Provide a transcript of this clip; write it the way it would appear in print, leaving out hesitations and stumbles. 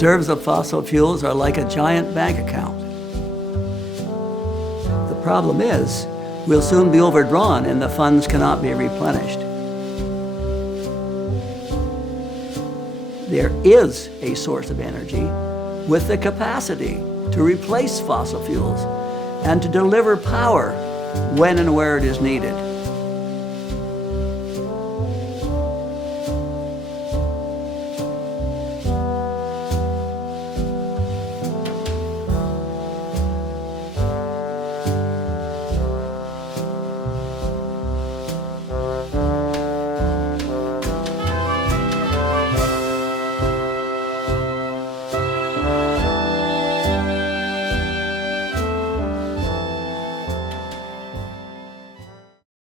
Reserves of fossil fuels are like a giant bank account. The problem is, we'll soon be overdrawn and the funds cannot be replenished. There is a source of energy with the capacity to replace fossil fuels and to deliver power when and where it is needed.